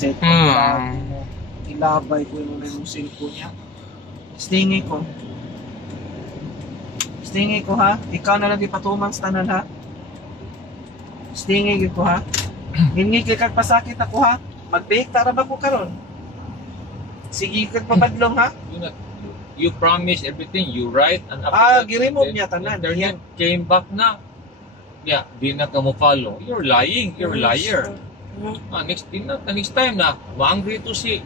set mo. Ilabay ko yung cellphone niya. Stingy ko. Stingy ko ha. Ikaw na lang ipatuman sa tanan ha. Stingy ko ha. Hingi kay kag pasakit ako ha. Mag-bake tara ba ko karon? Sige kag pabadlong ha. You promise everything, you write, and gi-remove niya tanan. Internet came back na. Yeah, di na ka mo follow. You're lying, you're a liar. Next time na, maangri to si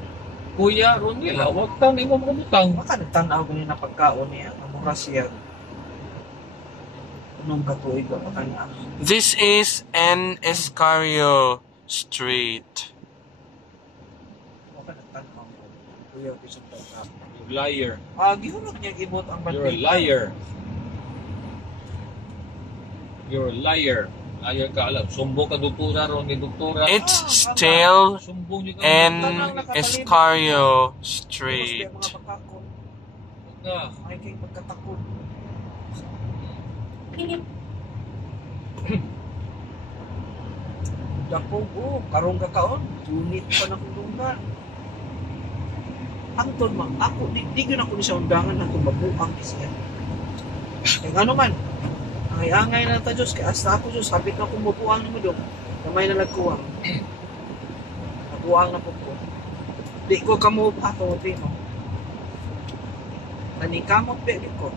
Kuya Ronil, huwag ka na mo mabutang. Baka nagtanaw ganyan na pagkaon niya, amura siya. Anong katuig ba baka na? This is N. Escario Street. Baka nagtanaw ko. Kuya, pisong pagkaon. Liar. Gihulog niya gibot ang You're a liar. You're a liar. Liar ka alam. Sumbo ka doktora ron ni doktora. It's still in Escario Street. Ay kay pagkatakot. Dako karong kakaon. Unit pa na kulungan. Anton man, ako, di yun ako ni sa undangan na tumabuang siya. Kaya ano man, angay-angay na ta Diyos, kaya hasta ako Diyos, sabit na kumupuang ni mo doon, kamay na nagkuwang. Nakuwang na po ko. Di ko kamupa to, no? Tanikamot pwede ko.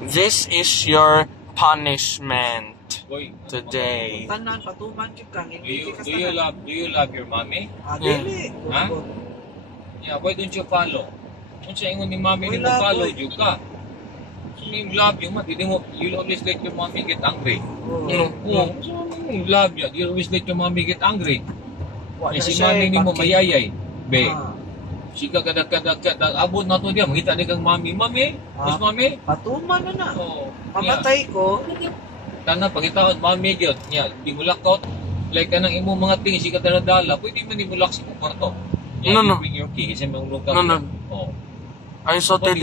This is your punishment today. Tanan, patuman kita. Do you love your mommy? Dili. Ha? Yeah, why don't you follow? Kung siya ingon ni mommy, hindi mo follow, you ka. So, you love you, you'll always let your mommy get angry. You love you, you'll always let your mommy get angry. Si mommy ni mo mayayay, be. Si ka kada abot na to diya, makita ni kang mommy, mas mommy? Patuman na. Pamatay ko. Tanang pagkitaon, mommy, yun, di mo lakot. Like ka nang imo mga things, si ka daladala, pwede mo di mo lak sa kwarto. No. Bring your keys and No. I saw Kaya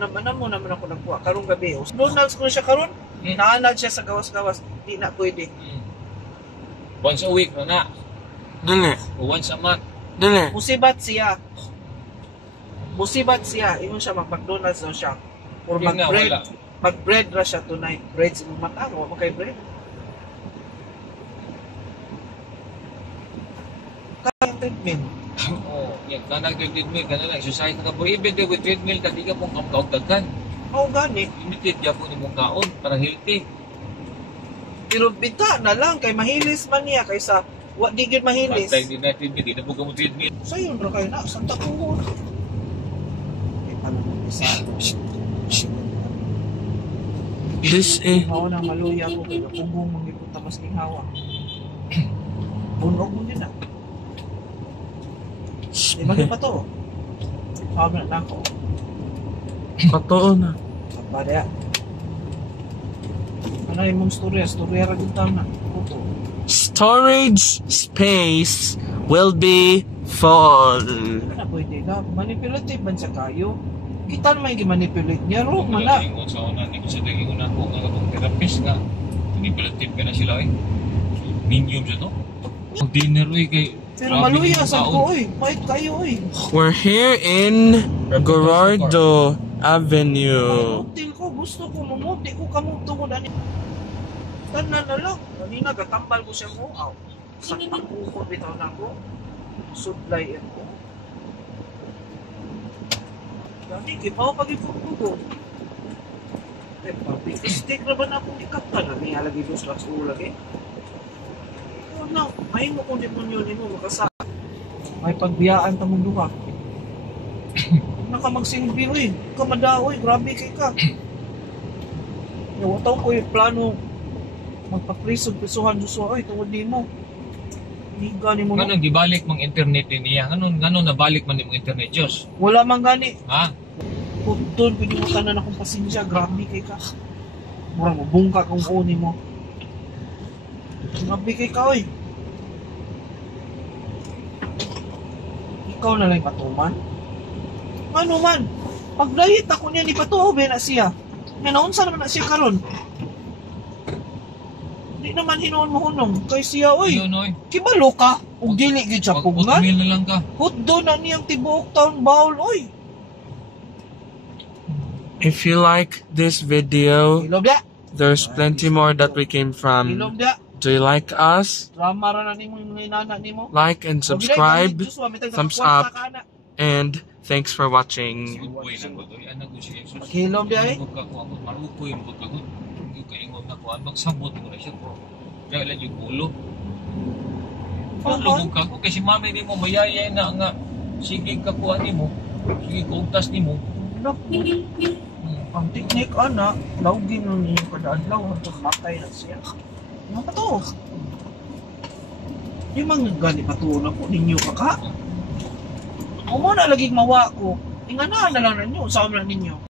ano mo naman ako nagkuha karong gabi. Donald's ko siya karon. Naanad siya sa gawas-gawas. Di na pwede. Once a week na. Dili. Once a month. Dili. Musibat siya. Ingon siya mag-McDonald's daw siya. Or mag-bread. Mag-bread ra siya tonight. Bread sa mga mata. Wala mo kay bread. Kaya treatment. Yan. Kanang treatment ka na lang. Exercise na ka po. Even though with treatment ka, di ka pong kaugtagkan. Gani. Limited ka po ni mong kaon para healthy. Pero bita na lang. Kay mahilis man niya. Kaysa, di yun mahilis. Bantay din na treatment. Di na po ka mo treatment. So yun, kayo na. Santa ko. Paano mo isa? This is... Ako nang maluya ko. Kaya kung magipunta mas king hawa. Bunog mo yun na. Di ba pa to? Sabi na ako. Totoo na. Sabi na. Ano yung mong storya? Storya rin taon na. Ito. Storage space will be full. Ano na pwede na? Manipulative man sa kayo. Kita naman yung manipulate niya. Ro, mana. Sa una, hindi ko sa daging una ko nga itong therapist nga. Manipulative ka na sila eh. Minium siya to. Ang dinner eh kay... Pero maluya sa ko eh. Wait kayo eh. We're here in Gerardo Avenue. Hotel ko. Gusto ko mamuti ko kamuto ko na. Tanan na lang. Kanina gatambal ko siya mo. Sakang ko bitaw na ko. Supply ko. Dami, kipaw pag-ipupo ko. Stick na ba na akong ikapta na? May halagi dos lang sa ulag eh. No, may mo kung demonyo ni mo makasa. May pagbiyaan ta mong duha. Naka magsilbi oy, kamadaoy, grabe kay ka. Yo taw ko yung plano magpa-prisog pisuhan Joshua oy tungod nimo. Higa nimo. Ganun gibalik mang internet niya. Ganun nabalik man imong internet Diyos. Wala man gani. Ha? Putol pwede mo tanan akong pasensya, grabe kay ka. Murang mabungka kung uni mo. Grabe kay ka oy. Ikaw na lang patuman. Ano man? Pag-diet ako niya ni patuobe na siya. Naunsa naman na siya karon. Di naman hinuon mo hunong kay siya oy. Yun oy. Kibalo ka. Ug dili gyud siya pugngan. Oatmeal na lang ka. Huddo na niyang tibuok taon bawl oy. If you like this video, Ilom dia. there's plenty more that we came from. Ilom dia. Do you like us? Drama ra na nimo inana nimo. Like and subscribe. Thumbs up. And thanks for watching. Good boy na ko. Anak ko siya. Hilom dia eh. Marukoy mo ko. Yung kaingon na ko. Magsabot mo na siya ko. Kaya lang yung ulo. Lubog ka ko. Kasi mami ni mo mayayay na nga. Sige ka ko ani mo. Sige kuntas ni mo. Ang teknik ana, lawgin nun niyo kada adlaw hangtod matay na siya. Ano pa to? Yung mga gani patuon ako ninyo kaka. Amo na laging mawa ko. Ingana na lang ninyo, sa na ninyo.